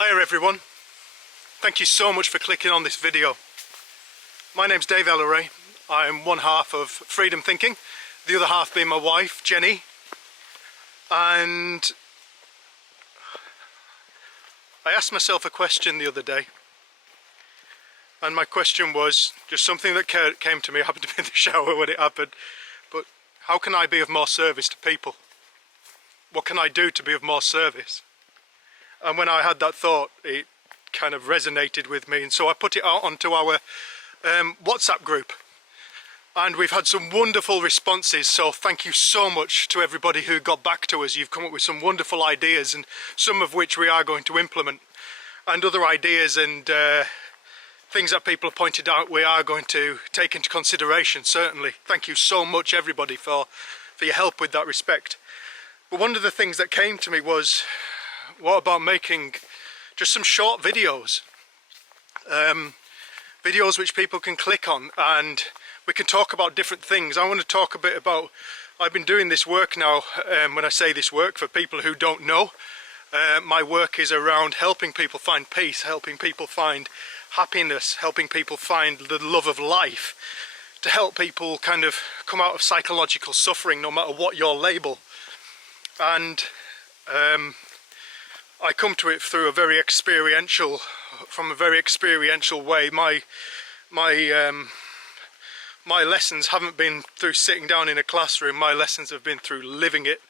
Hiya everyone, thank you so much for clicking on this video. My name's Dave Elleray. I'm one half of Freedom Thinking, the other half being my wife, Jenny. And I asked myself a question the other day. And my question was just something that came to me. I happened to be in the shower when it happened. But how can I be of more service to people? What can I do to be of more service? And when I had that thought, it kind of resonated with me, and so I put it out onto our WhatsApp group, and we've had some wonderful responses. So thank you so much to everybody who got back to us. You've come up with some wonderful ideas, and some of which we are going to implement, and other ideas and things that people have pointed out we are going to take into consideration, certainly. Thank you so much everybody for your help with that respect. But one of the things that came to me was, what about making just some short videos? Videos which people can click on and we can talk about different things. I want to talk a bit about, I've been doing this work now, when I say this work, for people who don't know, my work is around helping people find peace, helping people find happiness, helping people find the love of life, to help people kind of come out of psychological suffering, no matter what your label. And I come to it through a very experiential, from a very experiential way. My lessons haven't been through sitting down in a classroom. My lessons have been through living it.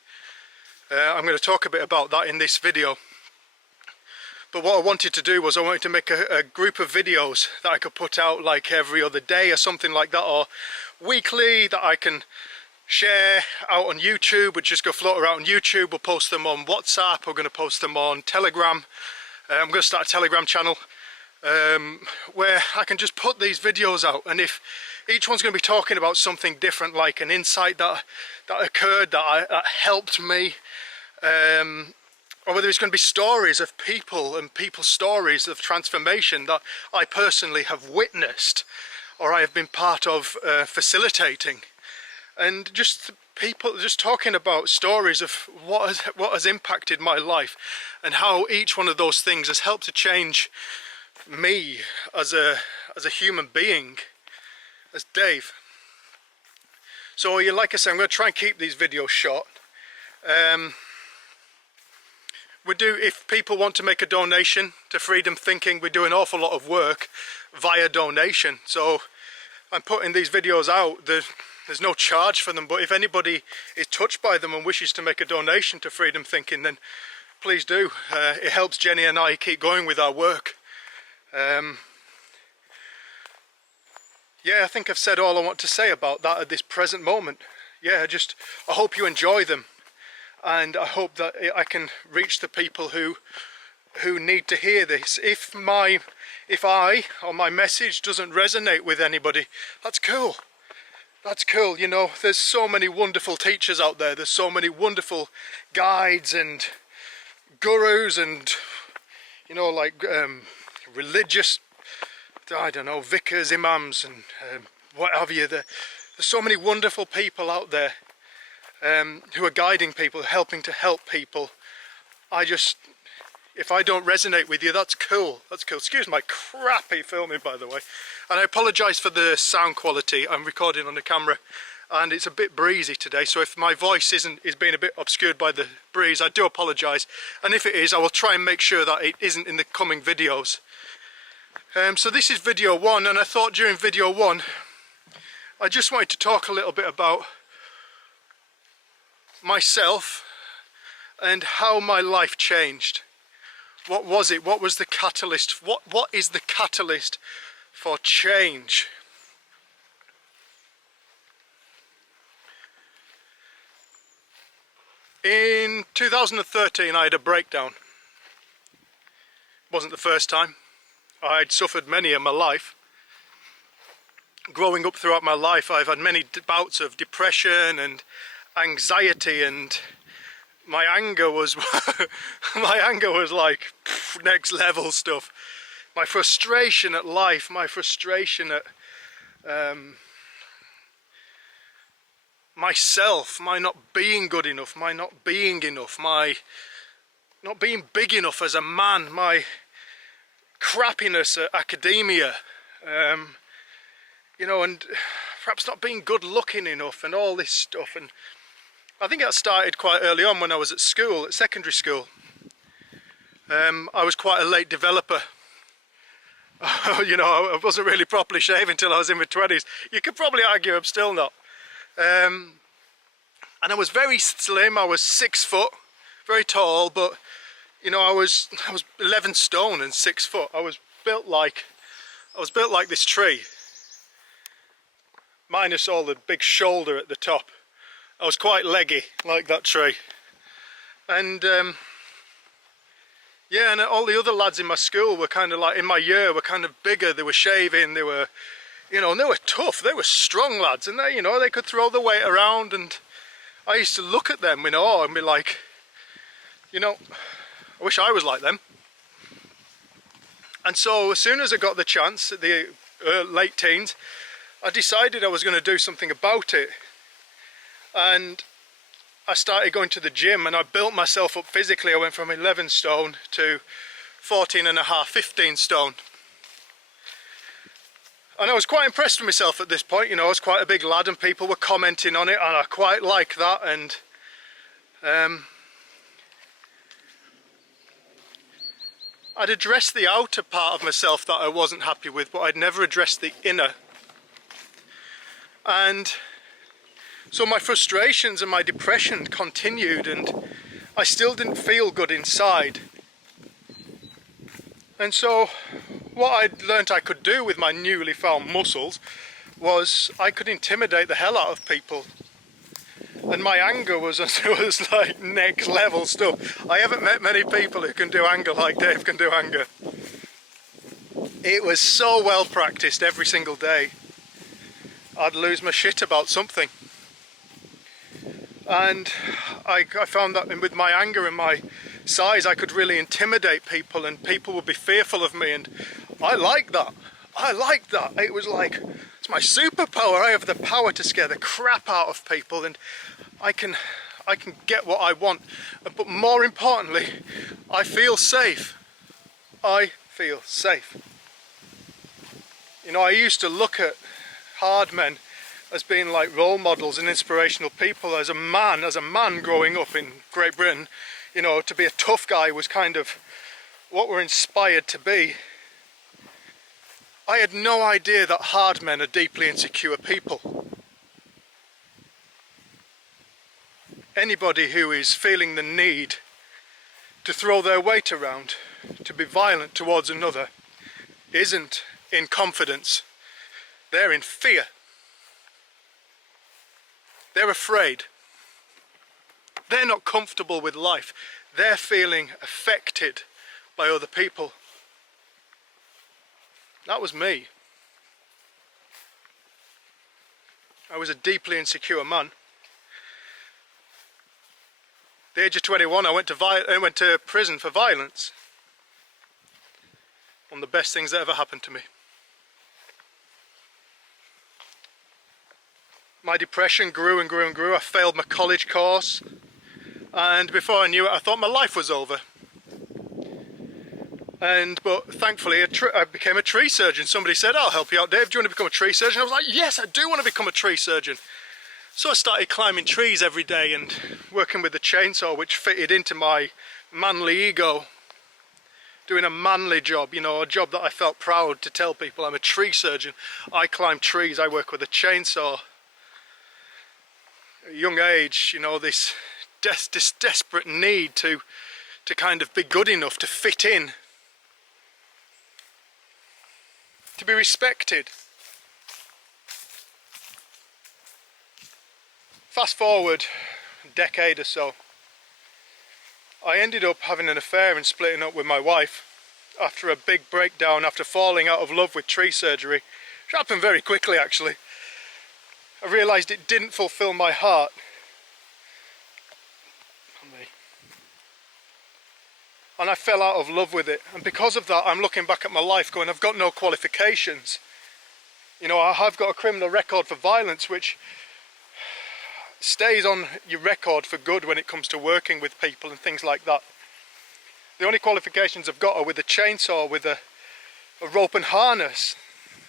I'm going to talk a bit about that in this video. But what I wanted to do was I wanted to make a group of videos that I could put out like every other day or something like that, or weekly, that I can share out on YouTube. We'll just go float around on YouTube. We'll post them on WhatsApp. We're going to post them on Telegram. I'm going to start a Telegram channel where I can just put these videos out, and if each one's going to be talking about something different, like an insight that occurred, that helped me, or whether it's going to be stories of people and people's stories of transformation that I personally have witnessed or I have been part of facilitating. And just people just talking about stories of what has impacted my life, and how each one of those things has helped to change me as a human being, as Dave. So like I said, I'm going to try and keep these videos short. If people want to make a donation to Freedom Thinking, we do an awful lot of work via donation. So I'm putting these videos out. There's no charge for them, but if anybody is touched by them and wishes to make a donation to Freedom Thinking, then please do. It helps Jenny and I keep going with our work. Yeah, I think I've said all I want to say about that at this present moment. Yeah, I hope you enjoy them, and I hope that I can reach the people who need to hear this. If my message doesn't resonate with anybody, that's cool. That's cool. You know, there's so many wonderful teachers out there. There's so many wonderful guides and gurus and, you know, like religious, I don't know, vicars, imams and what have you. There's so many wonderful people out there who are guiding people, helping to help people. If I don't resonate with you, that's cool. That's cool. Excuse my crappy filming, by the way. And I apologise for the sound quality. I'm recording on the camera and it's a bit breezy today. So if my voice is being a bit obscured by the breeze, I do apologise. And if it is, I will try and make sure that it isn't in the coming videos. So this is video one, and I thought during video one, I just wanted to talk a little bit about myself and how my life changed. What was it? What was the catalyst? What is the catalyst for change? In 2013 I had a breakdown. It wasn't the first time. I'd suffered many in my life. Growing up throughout my life, I've had many bouts of depression and anxiety, and my anger was like next level stuff. My frustration at life, my frustration at myself, my not being good enough, my not being enough, my not being big enough as a man, my crappiness at academia, you know, and perhaps not being good looking enough and all this stuff. And I think that started quite early on when I was at school, at secondary school. I was quite a late developer. You know, I wasn't really properly shaving until I was in my 20s. You could probably argue I'm still not. And I was very slim. I was 6 foot, very tall, but you know, I was 11 stone and 6 foot. I was built like this tree, minus all the big shoulder at the top. I was quite leggy, like that tree. And yeah, and all the other lads in my school were kind of like, in my year, were kind of bigger. They were shaving, they were, you know, and they were tough. They were strong lads, and they, you know, they could throw the weight around. And I used to look at them in awe and be like, you know, I wish I was like them. And so as soon as I got the chance at the late teens, I decided I was going to do something about it. And I started going to the gym, and I built myself up physically. I went from 11 stone to 14 and a half, 15 stone. And I was quite impressed with myself at this point. You know, I was quite a big lad and people were commenting on it, and I quite liked that. And I'd addressed the outer part of myself that I wasn't happy with, but I'd never addressed the inner. And so my frustrations and my depression continued, and I still didn't feel good inside. And so what I'd learnt I could do with my newly found muscles was I could intimidate the hell out of people. And my anger was like next level stuff. I haven't met many people who can do anger like Dave can do anger. It was so well practiced every single day. I'd lose my shit about something. And I found that with my anger and my size, I could really intimidate people, and people would be fearful of me, and I liked that. I liked that. It was like, it's my superpower. I have the power to scare the crap out of people, and I can get what I want. But more importantly, I feel safe. I feel safe. You know, I used to look at hard men as being like role models and inspirational people. As a man growing up in Great Britain, you know, to be a tough guy was kind of what we're inspired to be. I had no idea that hard men are deeply insecure people. Anybody who is feeling the need to throw their weight around, to be violent towards another, isn't in confidence. They're in fear. They're afraid. They're not comfortable with life. They're feeling affected by other people. That was me. I was a deeply insecure man. At the age of 21, I went to prison for violence. One of the best things that ever happened to me. My depression grew and grew and grew. I failed my college course, and before I knew it, I thought my life was over. But thankfully I became a tree surgeon. Somebody said, "I'll help you out, Dave. Do you want to become a tree surgeon?" I was like, "Yes, I do want to become a tree surgeon." So I started climbing trees every day and working with the chainsaw, which fitted into my manly ego. Doing a manly job, you know, a job that I felt proud to tell people I'm a tree surgeon. I climb trees, I work with a chainsaw. At a young age, you know, this desperate need to kind of be good enough to fit in, to be respected. Fast forward a decade or so, I ended up having an affair and splitting up with my wife after a big breakdown, after falling out of love with tree surgery. It happened very quickly, actually. I realised it didn't fulfil my heart. And I fell out of love with it. And because of that, I'm looking back at my life going, I've got no qualifications. You know, I have got a criminal record for violence, which stays on your record for good when it comes to working with people and things like that. The only qualifications I've got are with a chainsaw, with a rope and harness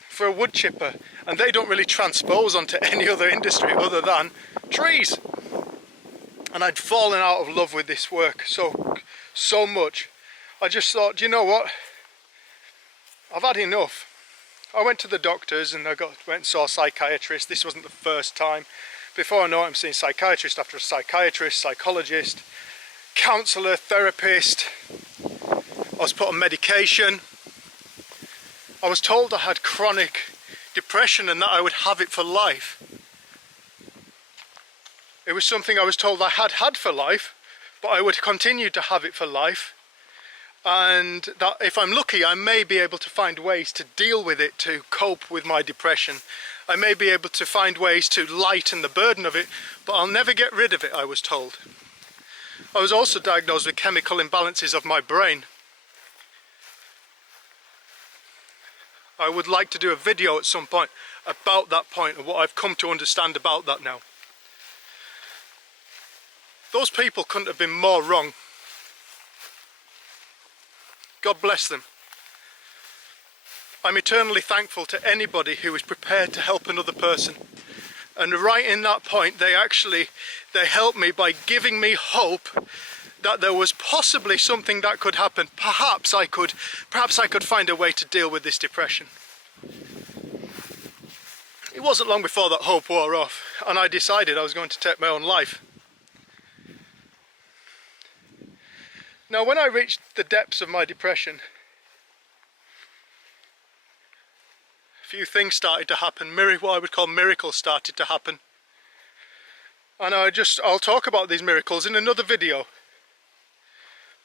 for a wood chipper, and they don't really transpose onto any other industry other than trees. And I'd fallen out of love with this work so much. I just thought, you know what, I've had enough. I went to the doctors and went and saw a psychiatrist. This wasn't the first time. Before I know it, I'm seeing psychiatrist after a psychiatrist, psychologist, counsellor, therapist. I was put on medication. I was told I had chronic depression and that I would have it for life. It was something I was told I had for life, but I would continue to have it for life. And that if I'm lucky, I may be able to find ways to deal with it, to cope with my depression. I may be able to find ways to lighten the burden of it, but I'll never get rid of it, I was told. I was also diagnosed with chemical imbalances of my brain. I would like to do a video at some point about that point and what I've come to understand about that now. Those people couldn't have been more wrong. God bless them. I'm eternally thankful to anybody who is prepared to help another person. And right in that point, they helped me by giving me hope that there was possibly something that could happen. Perhaps I could find a way to deal with this depression. It wasn't long before that hope wore off, and I decided I was going to take my own life. Now, when I reached the depths of my depression, a few things started to happen. What I would call miracles started to happen. And I'll talk about these miracles in another video.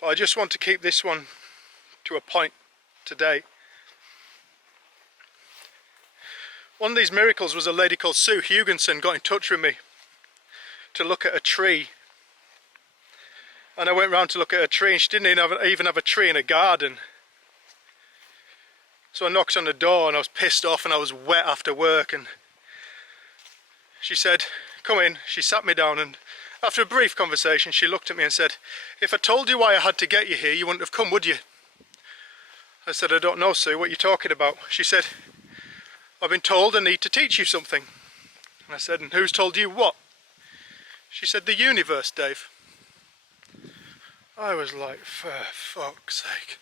But I just want to keep this one to a point today. One of these miracles was a lady called Sue Hugenson got in touch with me to look at a tree. And I went round to look at a tree, and she didn't even have a tree in a garden. So I knocked on the door and I was pissed off and I was wet after work, and she said, come in. She sat me down, and after a brief conversation she looked at me and said, if I told you why I had to get you here, you wouldn't have come, would you? I said, I don't know, Sue, what are you talking about? She said, I've been told I need to teach you something. And I said, and who's told you what? She said, the universe, Dave. I was like, for fuck's sake.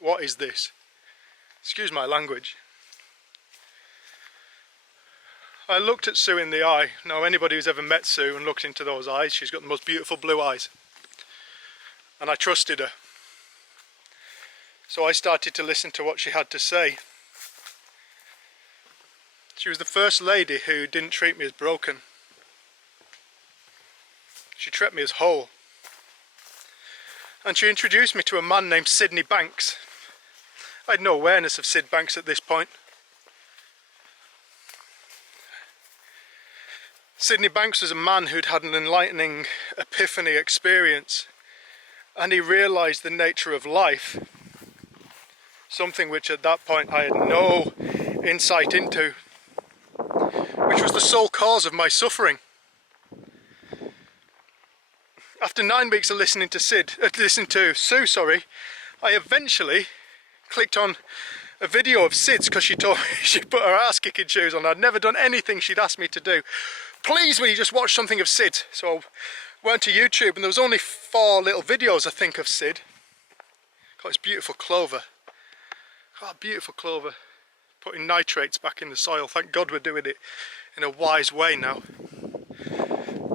What is this? Excuse my language. I looked at Sue in the eye. Now, anybody who's ever met Sue and looked into those eyes, she's got the most beautiful blue eyes. And I trusted her. So I started to listen to what she had to say. She was the first lady who didn't treat me as broken. She treated me as whole. And she introduced me to a man named Sydney Banks. I had no awareness of Sid Banks at this point. Sydney Banks was a man who'd had an enlightening epiphany experience, and he realised the nature of life, something which at that point I had no insight into, which was the sole cause of my suffering. After 9 weeks of listening to Sue, I eventually clicked on a video of Sid's because she told me she put her ass kicking shoes on. I'd never done anything she'd asked me to do. Please, will you just watch something of Sid? So I went to YouTube, and there was only 4 little videos, I think, of Sid. Got this beautiful clover. Oh, beautiful clover. Putting nitrates back in the soil. Thank God we're doing it in a wise way now.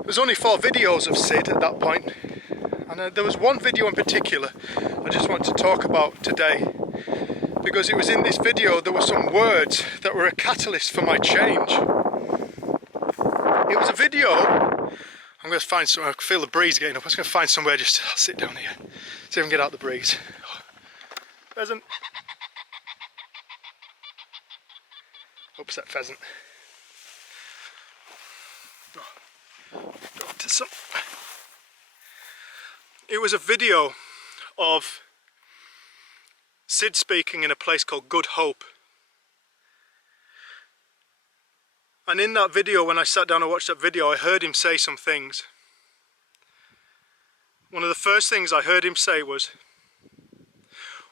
There's only 4 videos of Sid at that point, and there was one video in particular I just want to talk about today, because it was in this video there were some words that were a catalyst for my change. It was a video, I'm going to find somewhere, I can feel the breeze getting up, I'm just going to find somewhere, I'll sit down here, see if I can get out the breeze. Pheasant. Upset pheasant. It was a video of Sid speaking in a place called Good Hope. And in that video, when I sat down and watched that video, I heard him say some things one of the first things I heard him say was,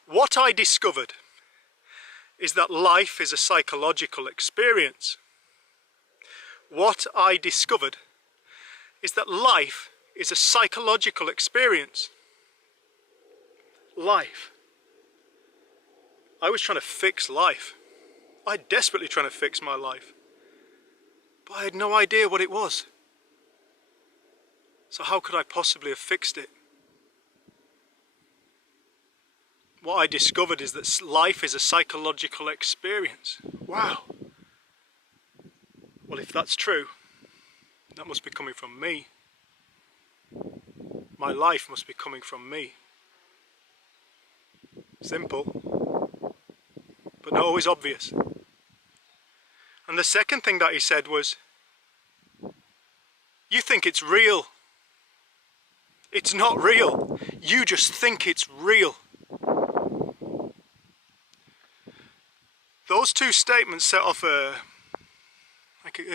"What I discovered is that life is a psychological experience. What I discovered is that life is a psychological experience." Life. I was trying to fix life. I was desperately trying to fix my life. But I had no idea what it was. So how could I possibly have fixed it? What I discovered is that life is a psychological experience. Wow. Well, if that's true, that must be coming from me. My life must be coming from me. Simple, but not always obvious. And the second thing that he said was, "You think it's real. It's not real. You just think it's real." Those two statements set off they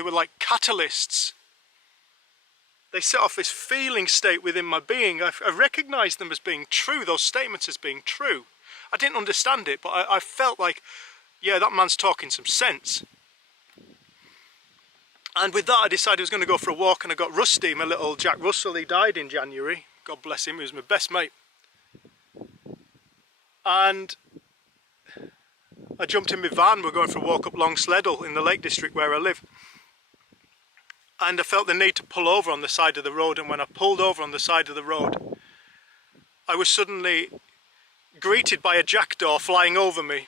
were like catalysts. They set off this feeling state within my being. I recognized them as being true, those statements as being true. I didn't understand it, but I felt like, yeah, that man's talking some sense. And with that, I decided I was going to go for a walk, and I got Rusty, my little Jack Russell. He died in January. God bless him, he was my best mate. And I jumped in my van. We're going for a walk up Long Sleddle in the Lake District where I live. And I felt the need to pull over on the side of the road, and when I pulled over on the side of the road, I was suddenly greeted by a jackdaw flying over me.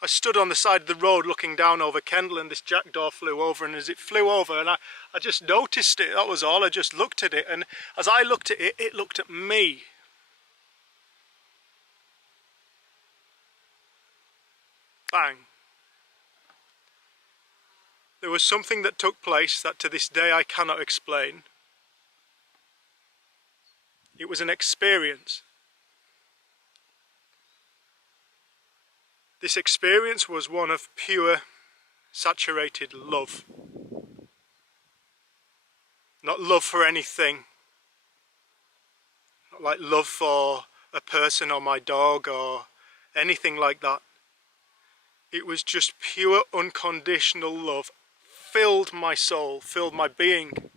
I stood on the side of the road looking down over Kendal, and this jackdaw flew over, and as it flew over, and I just noticed it, that was all. I just looked at it, and as I looked at it, it looked at me. Bang. There was something that took place that to this day I cannot explain. It was an experience. This experience was one of pure, saturated love. Not love for anything. Not like love for a person or my dog or anything like that. It was just pure, unconditional love. Filled my soul, filled my being.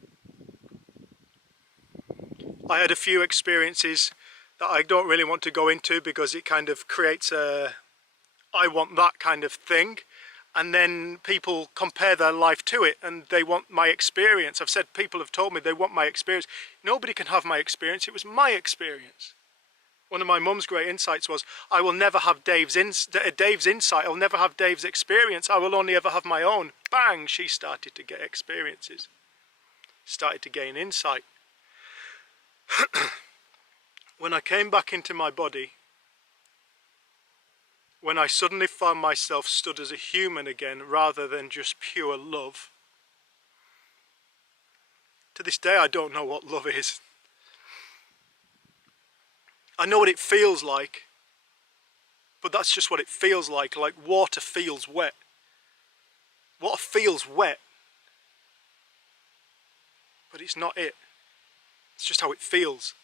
I had a few experiences that I don't really want to go into because it kind of creates a I want that kind of thing, and then people compare their life to it and they want my experience. I've said, people have told me they want my experience. Nobody can have my experience. It was my experience. One of my mum's great insights was, I will never have Dave's insight. I'll never have Dave's experience. I will only ever have my own. Bang! She started to get experiences. Started to gain insight. When I came back into my body, when I suddenly found myself stood as a human again rather than just pure love, to this day I don't know what love is. I know what it feels like, but that's just what it feels like water feels wet. Water feels wet, but it's not it. It's just how it feels.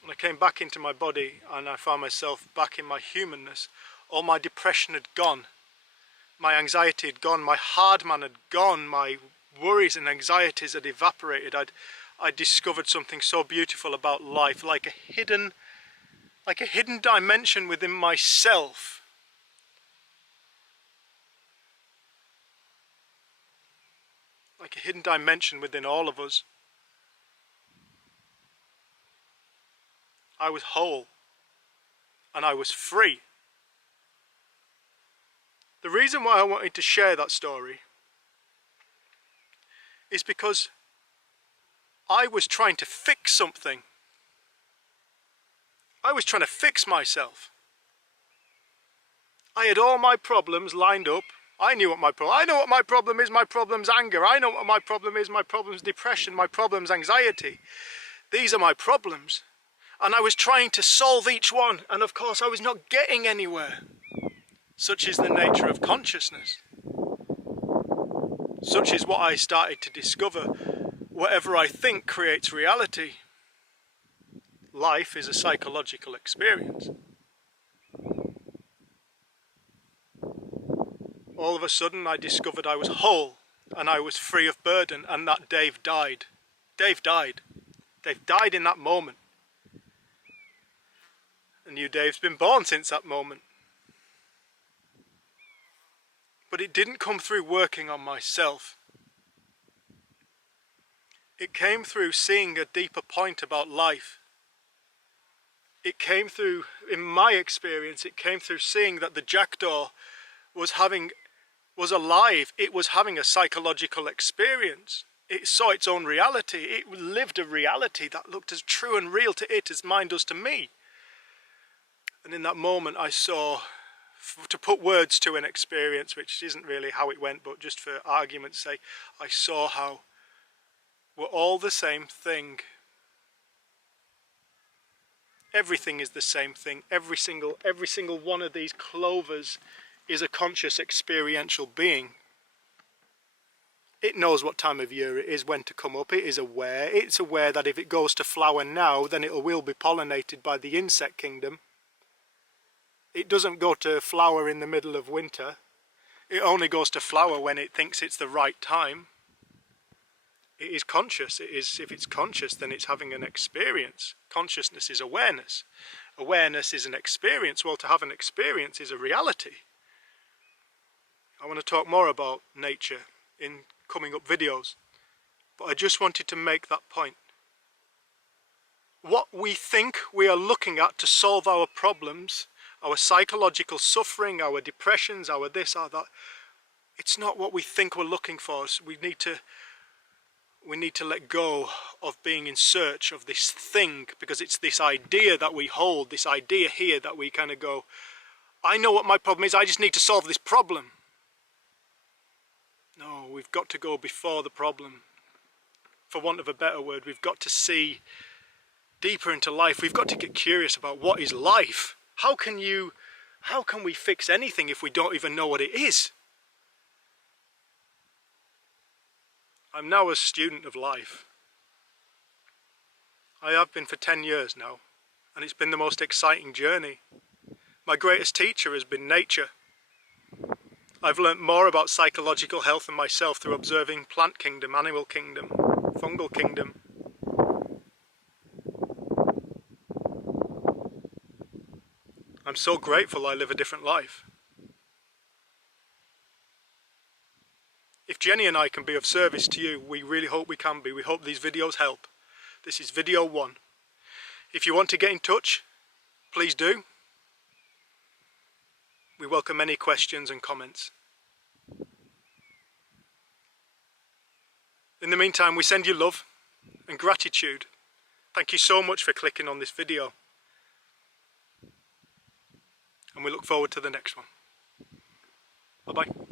When I came back into my body and I found myself back in my humanness, all my depression had gone, my anxiety had gone, my hard man had gone, my worries and anxieties had evaporated. I discovered something so beautiful about life, like a hidden dimension within myself. Like a hidden dimension within all of us. I was whole, and I was free. The reason why I wanted to share that story is because I was trying to fix something. I was trying to fix myself. I had all my problems lined up. I knew what my problem. I know what my problem is. My problem's anger. I know what my problem is. My problem's depression. My problem's anxiety. These are my problems. And I was trying to solve each one. And of course I was not getting anywhere. Such is the nature of consciousness. Such is what I started to discover. whatever I think creates reality. Life is a psychological experience. All of a sudden I discovered I was whole and I was free of burden, and that Dave died. Dave died. Dave died in that moment. A new Dave's been born since that moment. But it didn't come through working on myself. It came through seeing a deeper point about life. It came through, in my experience, it came through seeing that the jackdaw was alive. It was having a psychological experience. It saw its own reality. It lived a reality that looked as true and real to it as mine does to me. And in that moment I saw, to put words to an experience, which isn't really how it went, but just for argument's sake, I saw how we're all the same thing. Everything is the same thing. Every single one of these clovers is a conscious experiential being. It knows what time of year it is, when to come up. It is aware. It's aware that if it goes to flower now, then it will be pollinated by the insect kingdom. It doesn't go to flower in the middle of winter. It only goes to flower when it thinks it's the right time. It is conscious. If it's conscious, then it's having an experience. Consciousness is awareness. Awareness is an experience. Well, to have an experience is a reality. I want to talk more about nature in coming up videos, but I just wanted to make that point. What we think we are looking at to solve our problems, our psychological suffering, our depressions, our this, our that, it's not what we think we're looking for. So we need to let go of being in search of this thing, because it's this idea that we hold, this idea here that we kind of go, I know what my problem is, I just need to solve this problem. No, we've got to go before the problem. For want of a better word, we've got to see deeper into life. We've got to get curious about what is life. How can we fix anything if we don't even know what it is? I'm now a student of life. I have been for 10 years now, and it's been the most exciting journey. My greatest teacher has been nature. I've learnt more about psychological health and myself through observing plant kingdom, animal kingdom, fungal kingdom. I'm so grateful I live a different life. If Jenny and I can be of service to you, we really hope we can be. We hope these videos help. This is video 1. If you want to get in touch, please do. We welcome any questions and comments. In the meantime, we send you love and gratitude. Thank you so much for clicking on this video. And we look forward to the next one. Bye-bye.